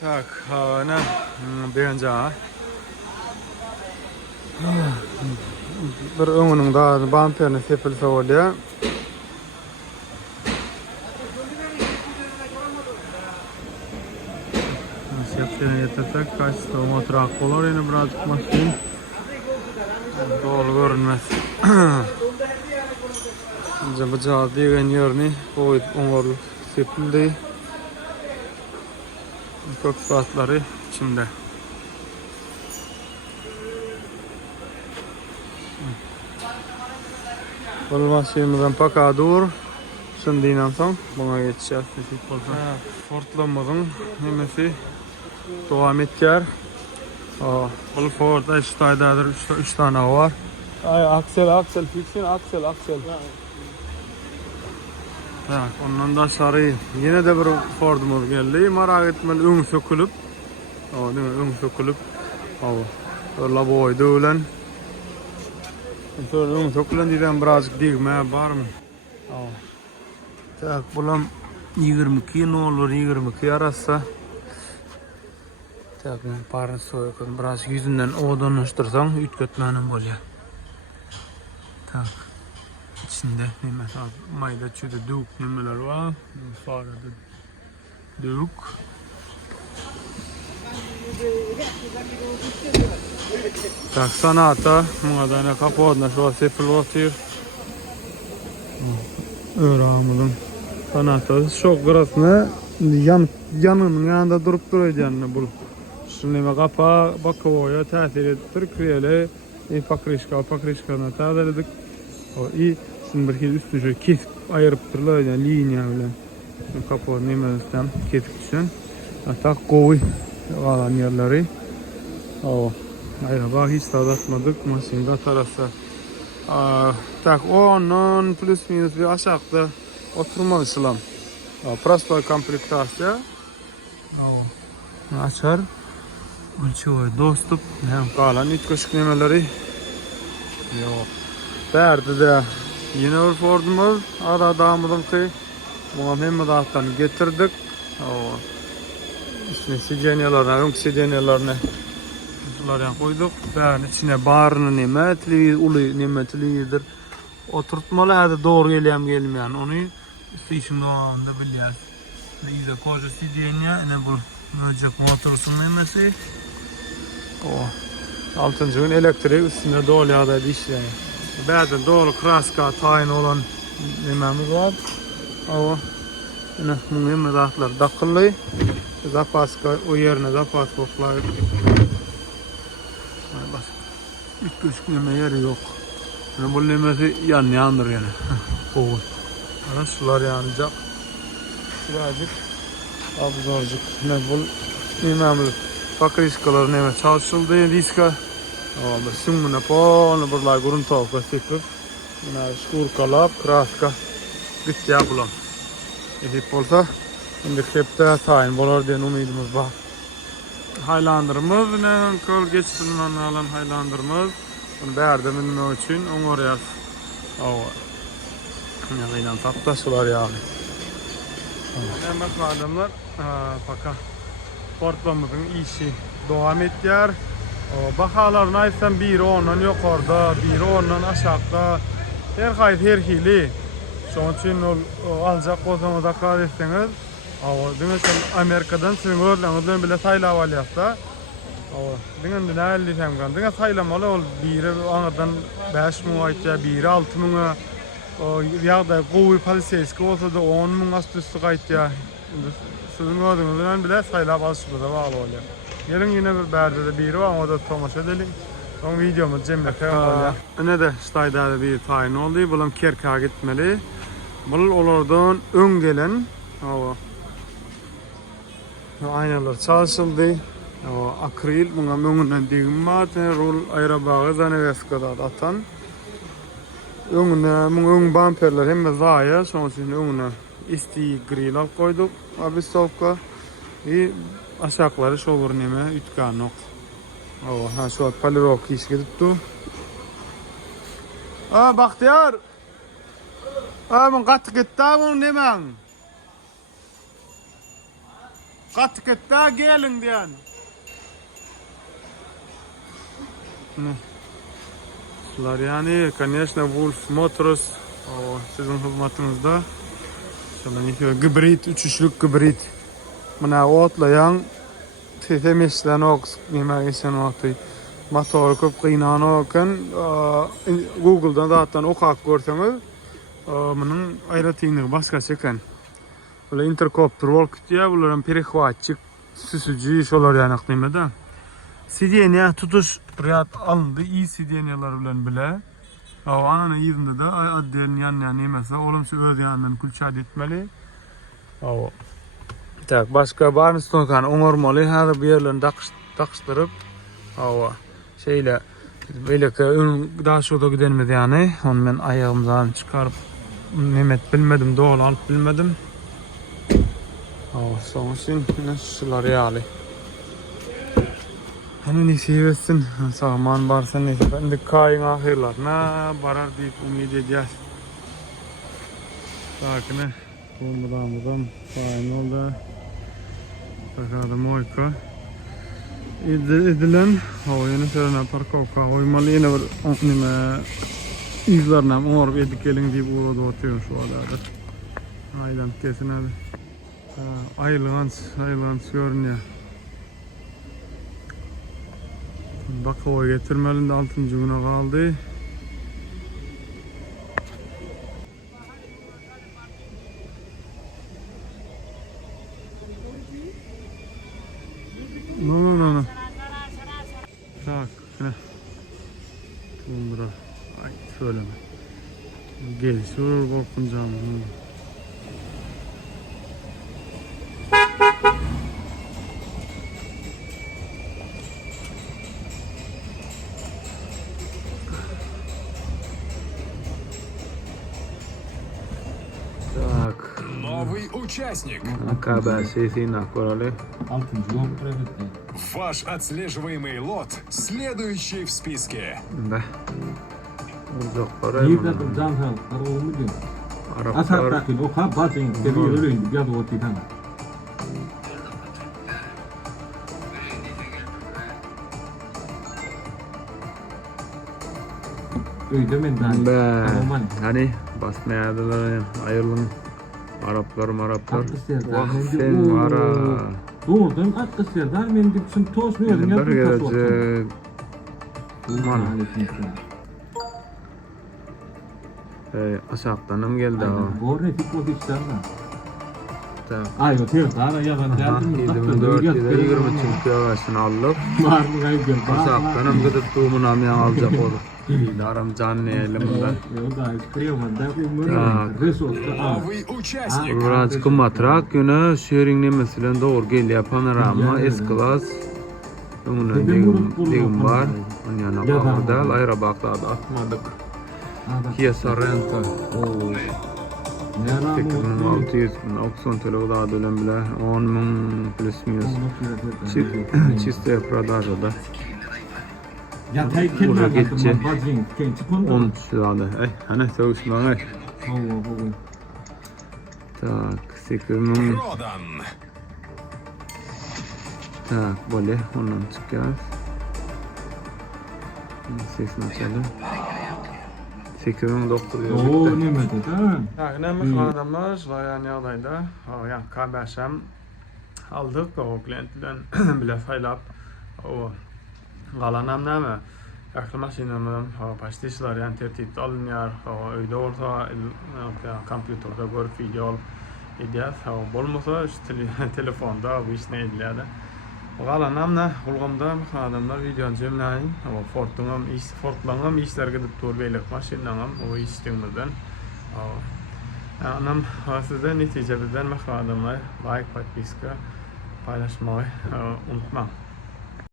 Tak, ne beğence ha. Bir öňüniň da bamperini sepilse bolýar. Sepilini getirsek kaçta oturak bolar ýene birazjyk maşyn. Dolu görünmez. Bu jaba diýen ýerni goýup oňarlyk sepildi. Kök saatlary içinde. Bu maşynymyzdan paka dur. Şundan soň buna geçýär. Fortlamyň nemesi dowam etýär. Bu Fordda Steyder'dir 3 tane var. Aksel fixin aksel. Tak, ondan da aşağı yine de bir Ford'umuz geldi. Merak etmeli öňü sökülüp. Öňü sökülüp. Öyle boydu ulan. Sonra öňü sökülen diýen birazjyk digme barmy? Tak, bulam 22 nollar 22 arası. Tak, parın soýukyn biraz yüzünden odanlaştırsaň ütkötmänim bolýar. Tak. İçinde mesela mayda çüde dük nemeler var. Sonra da dük. Tak, sanata muadana kapodna şu sepil otyr. Öramılın sanata şok gırasını yanının yanında durup duracağını bul. Şimdi kapa bakıvoya tesir ettir kriyele pakrişkana tadırdık. Şimdi bir kez üstü şöyle kesip ayırıp durlar yani linya bilen. Kapı nemesinden kesip düşün. Hatta koy alan yerleri. Ayrı bak hiç tadatmadık maşında tarafta. Tak onun plus minus bir aşağıda oturma ısılam. Prostoy komplektasya. Açar. Ölçüyor dostup. Kalan iç köşk nemeleri. Yok. Derdi de yine bir Ford'umuz adamımızın ki buna hem dağıttan getirdik. İçine sidenyalarına, ön sidenyalarına koyduk. Yani içine barını neme, televizdir. Oturtmalı hadi doğru gelmeyen onu işin doğanında biliyoruz. İyice koca sidenya ne bu möcek motorsun nemesi. Altıncı gün elektriği üstünde doğru yağdaydı işleyen. Bazen doğru kraska tayin olan nememiz var. Yine bunun emedatlar dakıllı. Zapaska o yerine zapas koklayıp. Üç küçük neme yeri yok. Yani bu nemesi yandır yani. Sular yanacak. Birazcık abzorcuk. Ne bu nememiz pakrişkalar neme çalışıldı. Diska. Sumuna polno burlar gruntovka sepip. Skurkalap, kraska bitti yapılan. Edip olsa şimdi hepte tayin bolar diyen umidimiz var. Highlander'ımız ne kol geçtiğinden alan Highlander'ımız. Bunu berdemin için oraya yani taptaşlar yani. Hemen adamlar fakat Portlamızın işi devam ettiler. Bahalarını aytsam biri ondan yukarıda, biri ondan aşağıda. Her hili. Şoň üçin aljak bolsaňyz dakar etseňiz, diňeşen Amerikadan siziň özleňizden bile saýlap alýarsa, diňen näle diýsem kan, diňe saýlamaly ol biri aňydan 5.000 aýtja, biri 6.000, ýagdaý gowy polisiýski bolsa da 10.000 asty-üstü aýtja. Siziň özleňizden bile saýlap alýarsa bagly bolýar. Gelin yine bir berde biri var, o da tomaş edelim. Son videomuz cemle falan. Ne de Steyder'de bir tayin oldu. Bulam Kerk'e gitmeli. Bul olardan ön gelen aynalar çalışıldı. Akril buna öňünden digmat, rol aýrabagy zaneveskada atan. Öň bamperler hemme zaýa, şoň üçin öňüne isti grill alyp koyduk. Abistovka. Aşağıları şoğur neme ütkan nok. Şu an palirok iş gidiptu. Bahtiyar. Ben katı gitti bunun nemen. Katkıtta gelin diyen. Şular yani, конечно, Wolf Motors sizin hizmetinizde. Şundan gibrit, üçüşlük gibrit. Buna otlayan tetemeslen oks, nime geçen vakti. Motor köp kıynan okan, Google'dan zaten okak görseniz, bunun ayrıtığını başka çeken. Böyle interkopter volk diye, bunların perihvatçık, süsücü şolar yanak nimede. Sidenya tutuş riyat alındı, iyi sidyenyalar bilen bile. Ananın yerinde de adderin yan nemese, olumsuz öz yanından külçad etmeli. Tak, başka barniston kan onurmalı, her bir yerlerini takıştırıp, şeyle, böyle ki daha şurada gidenmedi yani, onu ben ayağımdan çıkarıp, nimet bilmedim, doğal alıp bilmedim. Son için şular yağlı. Hani neyse versin, sağman varsa neyse, ben de kayın ahirlarına barar deyip umid edeceğiz. Sakine, buradan kayın oldu. Bakalım oyka. Edilen, yine serena parkovka, oymalı yine bir izlerine umarım edik gelin deyip uğradı oturuyor şu adadır. Aylan kesin hadi. Aylığans görünüyor. Bakava getirmelinde 6. güne kaldı. No. Tak, ne? Tundra. Ay, söyleme. Gel, sorur korkunacağım. Так. Новый участник. Когда сессийна короле. Ваш отслеживаемый лот следующий в списке. Да. Uzak parayı mı? Araplar. Hani basmayadılar ya. Ayrılın. Araplar. Sen var ha. Doğrudan at kısırlar, ben de bütün tosmuyordum ya. Bir gelecek. Aşağıdanım geldi ha. Doğru ne fikir işler var. Tamam. Ay o teo daha ya ben geldim. 24 20 çünkü yavaşını alıp. Var mı gayet Aşağıdanım gidip tuğumunu alacak olur. Daram canlı elimden. Новый участник. Birazcık matrak yine sharing'ne mesela doğru geliyor panorama S-Class. Onun digim var. Onun yanına bağırdı. Ayrı baklarda atmadık. Kia Sorento. 8600 auksion tele daha dönem bile 10.000 plus minus. Çiste продажада. Ya tayken Buraya geçecek. 10 10 liralı. Hani sevişme. Tak, 8000. Продан. Так, böyle ondan çıkıyor. Ses açalım. 8900 Oo ne miydi ha? Tak, ne adamlar yani adayda. Ya kabaşam aldık o klientden bile faylap. O galanam neme? Akıl maşinamın pastişler yani tertipte alınıyor. Öyle orta kompüterde görüp video ideyas. Bolmasa telefonda bu iş ne ediyordu? Galanamna ulgamda adamlar video cümleyin. Fortlanam işler gidip turbeylik maşinam o iştimizden. Anam sizden neticede adamlar like, подписка, paylaşmayı unutmam.